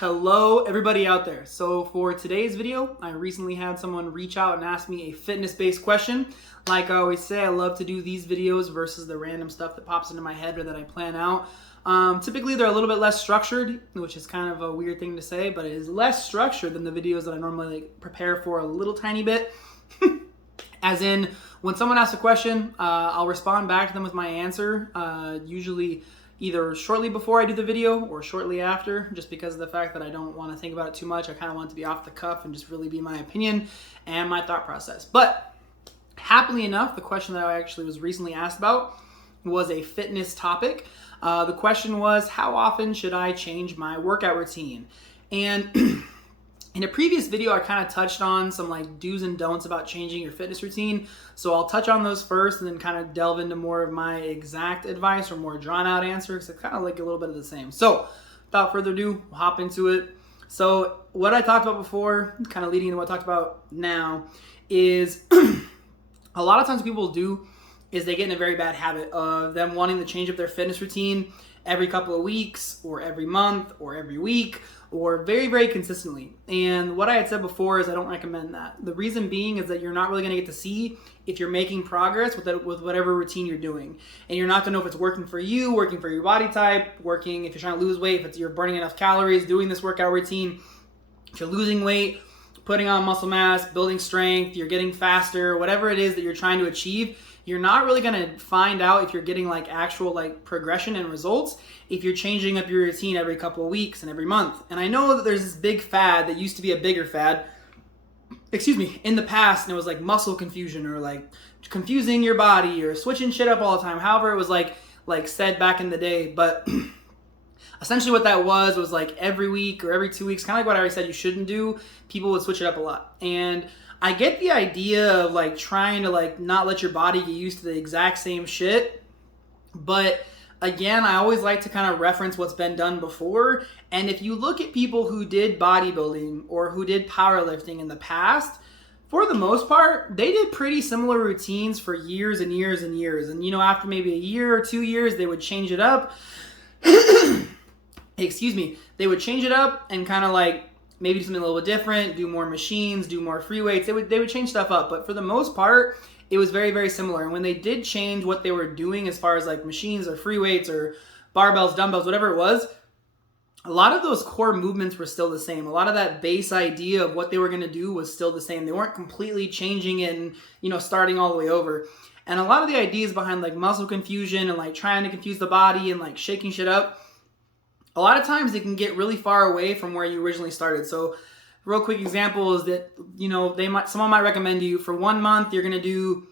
Hello everybody out there. So for today's video, I recently had someone reach out and ask me a fitness-based question. Like I always say, I love to do these videos versus the random stuff that pops into my head or that I plan out. Typically they're a little bit less structured, which is kind of a weird thing to say, but it is less structured than the videos that I normally prepare for a little tiny bit. As in, when someone asks a question, I'll respond back to them with my answer, usually either shortly before I do the video or shortly after, just because of the fact that I don't want to think about it too much. I kind of want it to be off the cuff and just really be my opinion and my thought process. But happily enough, the question that I actually was recently asked about was a fitness topic. The question was, how often should I change my workout routine? And in a previous video, I kind of touched on some like do's and don'ts about changing your fitness routine. So I'll touch on those first and then kind of delve into more of my exact advice or more drawn out answer, because I kind of like a little bit of the same. So without further ado, we'll hop into it. So what I talked about before, kind of leading into what I talked about now, is a lot of times people do is they get in a very bad habit of them wanting to change up their fitness routine every couple of weeks or every month or every week or very, very consistently. And what I had said before is I don't recommend that. The reason being is that you're not really going to get to see if you're making progress with whatever routine you're doing. And you're not going to know if it's working for you, working for your body type, working if you're trying to lose weight, if you're burning enough calories, doing this workout routine, if you're losing weight, putting on muscle mass, building strength, you're getting faster, whatever it is that you're trying to achieve. You're not really going to find out if you're getting like actual like progression and results if you're changing up your routine every couple of weeks and every month. And I know that there's this big fad that used to be a bigger fad, in the past, and it was like muscle confusion or like confusing your body or switching shit up all the time. However, it was like said back in the day. But essentially what that was like every week or every 2 weeks, kind of like what I already said you shouldn't do, people would switch it up a lot. And I get the idea of like trying to like not let your body get used to the exact same shit, but again, I always like to kind of reference what's been done before. And if you look at people who did bodybuilding or who did powerlifting in the past, for the most part, they did pretty similar routines for years and years and years. And you know, after maybe a year or 2 years, they would change it up. They would change it up and kind of like maybe do something a little bit different, do more machines, do more free weights. They would change stuff up, but for the most part, it was very, very similar. And when they did change what they were doing as far as like machines or free weights or barbells, dumbbells, whatever it was, a lot of those core movements were still the same. A lot of that base idea of what they were going to do was still the same. They weren't completely changing it and, you know, starting all the way over. And a lot of the ideas behind like muscle confusion and like trying to confuse the body and like shaking shit up, a lot of times it can get really far away from where you originally started. So real quick example is that, you know, someone might recommend to you for 1 month, you're going to do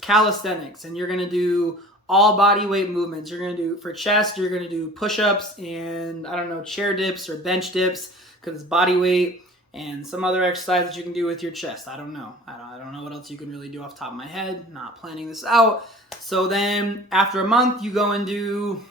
calisthenics and you're going to do all body weight movements. You're going to do for chest, you're going to do push-ups and I don't know, chair dips or bench dips because it's body weight, and some other exercise that you can do with your chest. I don't know. I don't know what else you can really do off the top of my head. Not planning this out. So then after a month, you go and do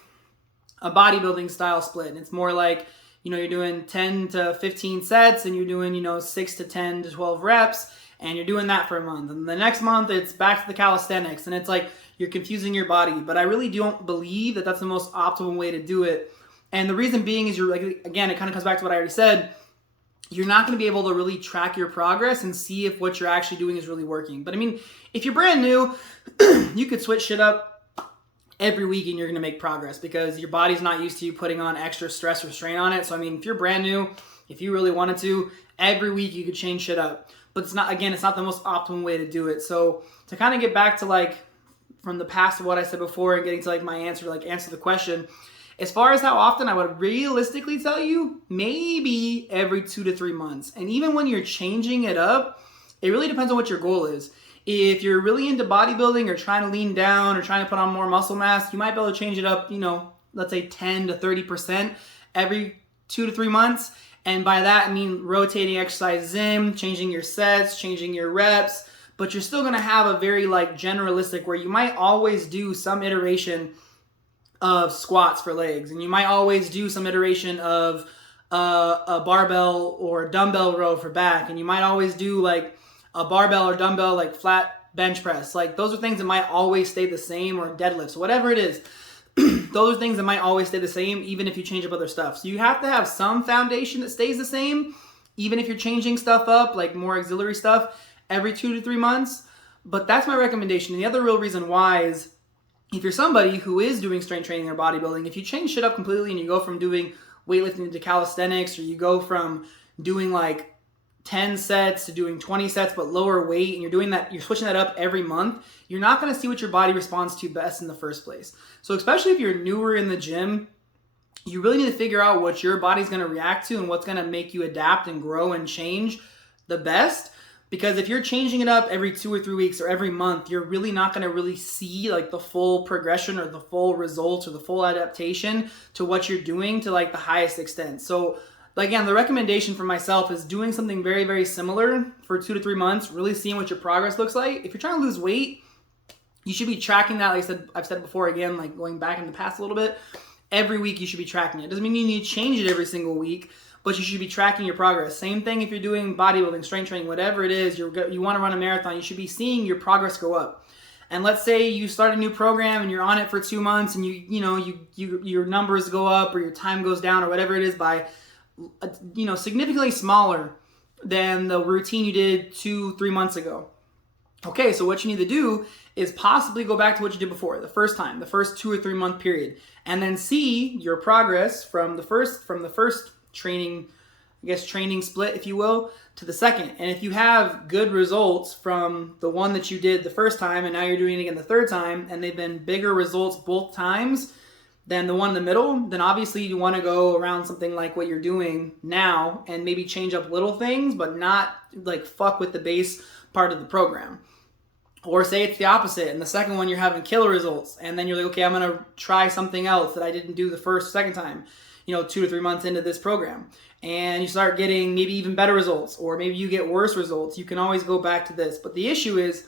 a bodybuilding style split. And it's more like, you know, you're doing 10 to 15 sets and you're doing, you know, 6 to 10 to 12 reps, and you're doing that for a month. And the next month it's back to the calisthenics, and it's like you're confusing your body. But I really don't believe that that's the most optimal way to do it. And the reason being is you're like, again, it kind of comes back to what I already said. You're not going to be able to really track your progress and see if what you're actually doing is really working. But I mean, if you're brand new, you could switch shit up every week and you're going to make progress because your body's not used to you putting on extra stress or strain on it. So I mean, if you're brand new, if you really wanted to, every week you could change shit up. But it's not the most optimal way to do it. So to kind of get back to like from the past of what I said before and getting to like my answer the question, as far as how often, I would realistically tell you maybe every 2 to 3 months. And even when you're changing it up, it really depends on what your goal is. If you're really into bodybuilding or trying to lean down or trying to put on more muscle mass, you might be able to change it up, you know, let's say 10 to 30% every 2 to 3 months. And by that, I mean rotating exercises in, changing your sets, changing your reps, but you're still going to have a very like generalistic where you might always do some iteration of squats for legs, and you might always do some iteration of a barbell or dumbbell row for back, and you might always do like a barbell or dumbbell like flat bench press. Like those are things that might always stay the same, or deadlifts, whatever it is. those are things that might always stay the same even if you change up other stuff. So you have to have some foundation that stays the same, even if you're changing stuff up, like more auxiliary stuff, every 2 to 3 months. But that's my recommendation. And the other real reason why is if you're somebody who is doing strength training or bodybuilding, if you change shit up completely and you go from doing weightlifting to calisthenics, or you go from doing like 10 sets to doing 20 sets but lower weight, and you're doing that, you're switching that up every month, you're not going to see what your body responds to best in the first place. So especially if you're newer in the gym, you really need to figure out what your body's going to react to and what's going to make you adapt and grow and change the best. Because if you're changing it up every 2 or 3 weeks or every month, you're really not going to really see like the full progression or the full results or the full adaptation to what you're doing to like the highest extent. So again, the recommendation for myself is doing something very, very similar for 2 to 3 months, really seeing what your progress looks like. If you're trying to lose weight, you should be tracking that. Like I've said before, again, like going back in the past a little bit, every week you should be tracking it. Doesn't mean you need to change it every single week, but you should be tracking your progress. Same thing if you're doing bodybuilding, strength training, whatever it is, you want to run a marathon, you should be seeing your progress go up. And let's say you start a new program and you're on it for 2 months and your numbers go up or your time goes down or whatever it is by significantly smaller than the routine you did 2-3 months ago. Okay, so what you need to do is possibly go back to what you did before, the first 2 or 3 month period, and then see your progress from the first training split, if you will, to the second. And if you have good results from the one that you did the first time and now you're doing it again the third time, and they've been bigger results both times than the one in the middle, then obviously you want to go around something like what you're doing now and maybe change up little things, but not like fuck with the base part of the program. Or say it's the opposite, and the second one you're having killer results, and then you're like, okay, I'm going to try something else that I didn't do the second time, 2 to 3 months into this program. And you start getting maybe even better results, or maybe you get worse results. You can always go back to this. But the issue is,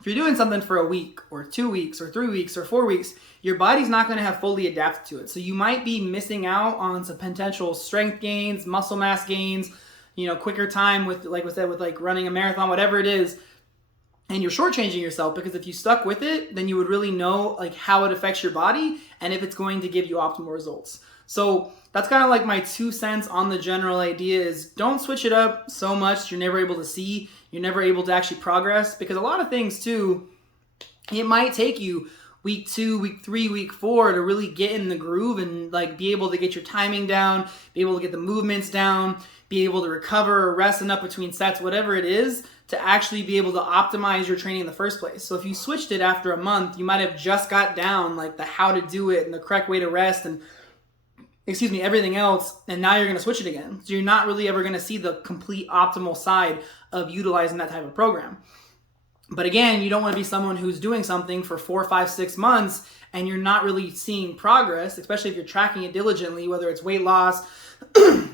if you're doing something for a week, or 2 weeks, or 3 weeks, or 4 weeks, your body's not going to have fully adapted to it. So you might be missing out on some potential strength gains, muscle mass gains, quicker time with, like I said, with like running a marathon, whatever it is. And you're shortchanging yourself, because if you stuck with it, then you would really know like how it affects your body and if it's going to give you optimal results. So that's kind of like my 2 cents on the general idea is don't switch it up so much you're never able to see, you're never able to actually progress, because a lot of things too, it might take you week 2, week 3, week 4 to really get in the groove and like be able to get your timing down, be able to get the movements down, be able to recover or rest up between sets, whatever it is, to actually be able to optimize your training in the first place. So if you switched it after a month, you might have just got down like the how to do it and the correct way to rest and everything else, and now you're going to switch it again. So you're not really ever going to see the complete optimal side of utilizing that type of program. But again, you don't want to be someone who's doing something for 4, 5, 6 months and you're not really seeing progress, especially if you're tracking it diligently, whether it's weight loss,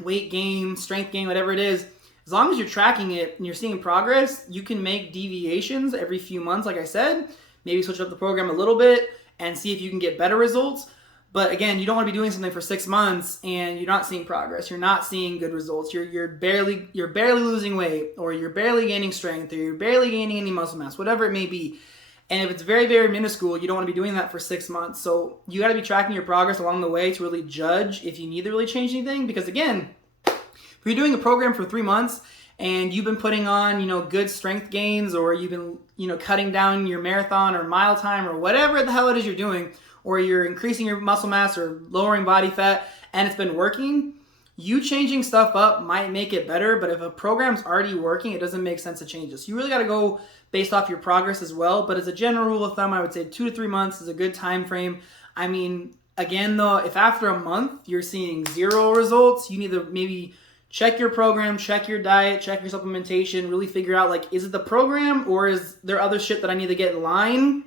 weight gain, strength gain, whatever it is. As long as you're tracking it and you're seeing progress, you can make deviations every few months, like I said. Maybe switch up the program a little bit and see if you can get better results. But again, you don't want to be doing something for 6 months and you're not seeing progress. You're not seeing good results. You're barely losing weight, or you're barely gaining strength, or you're barely gaining any muscle mass, whatever it may be. And if it's very, very minuscule, you don't want to be doing that for 6 months. So you got to be tracking your progress along the way to really judge if you need to really change anything. Because again, if you're doing a program for 3 months and you've been putting on, good strength gains, or you've been, cutting down your marathon or mile time or whatever the hell it is you're doing, or you're increasing your muscle mass or lowering body fat, and it's been working, you changing stuff up might make it better. But if a program's already working, it doesn't make sense to change this. You really got to go based off your progress as well. But as a general rule of thumb, I would say 2 to 3 months is a good time frame. I mean, again, though, if after a month you're seeing 0 results, you need to maybe check your program, check your diet, check your supplementation, really figure out, like, is it the program or is there other shit that I need to get in line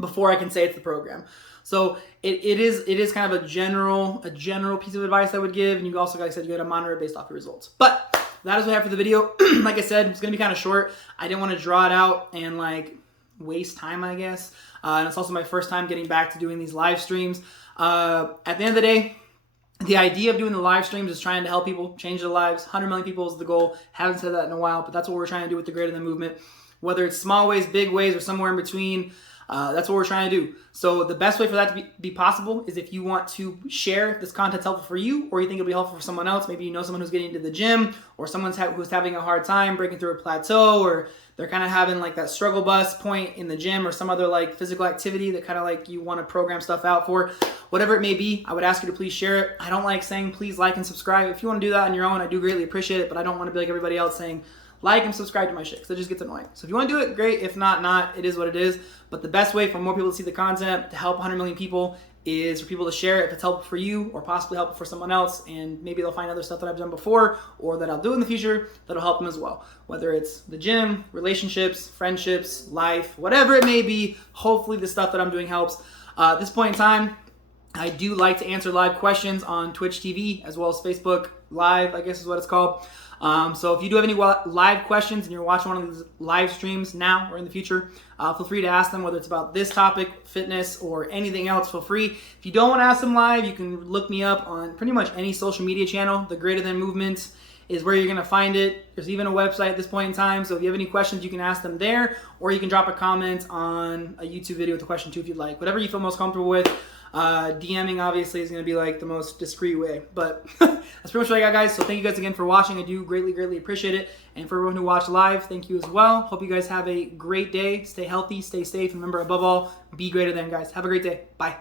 before I can say it's the program? So it is kind of a general piece of advice I would give. And you also, like I said, you got to monitor it based off your results. But that is what I have for the video. Like I said, it's going to be kind of short. I didn't want to draw it out and like waste time, I guess. And it's also my first time getting back to doing these live streams. At the end of the day, the idea of doing the live streams is trying to help people change their lives. 100 million people is the goal. Haven't said that in a while, but that's what we're trying to do with the Greater Than movement. Whether it's small ways, big ways, or somewhere in between. That's what we're trying to do. So the best way for that to be possible is if you want to share if this content's helpful for you, or you think it'll be helpful for someone else. Maybe you know someone who's getting into the gym, or someone's who's having a hard time breaking through a plateau, or they're kind of having like that struggle bus point in the gym, or some other like physical activity that kind of like you want to program stuff out for. Whatever it may be, I would ask you to please share it. I don't like saying please like and subscribe. If you want to do that on your own, I do greatly appreciate it, but I don't want to be like everybody else saying like and subscribe to my shit, because it just gets annoying. So if you want to do it, great. If not, not. It is what it is. But the best way for more people to see the content, to help 100 million people, is for people to share it if it's helpful for you, or possibly helpful for someone else, and maybe they'll find other stuff that I've done before or that I'll do in the future that'll help them as well. Whether it's the gym, relationships, friendships, life, whatever it may be, hopefully the stuff that I'm doing helps. At this point in time, I do like to answer live questions on Twitch TV as well as Facebook Live, I guess is what it's called. So if you do have any live questions and you're watching one of these live streams now or in the future, feel free to ask them, whether it's about this topic, fitness, or anything else. Feel free. If you don't want to ask them live, you can look me up on pretty much any social media channel. The Greater Than Movement is where you're going to find it. There's even a website at this point in time. So if you have any questions, you can ask them there, or you can drop a comment on a YouTube video with a question too if you'd like. Whatever you feel most comfortable with. DMing obviously is going to be like the most discreet way, but that's pretty much what I got, guys. So thank you guys again for watching. I do greatly appreciate it. And for everyone who watched live, thank you as well. Hope you guys have a great day. Stay healthy, stay safe, and remember, above all, be greater than, guys. Have a great day. Bye.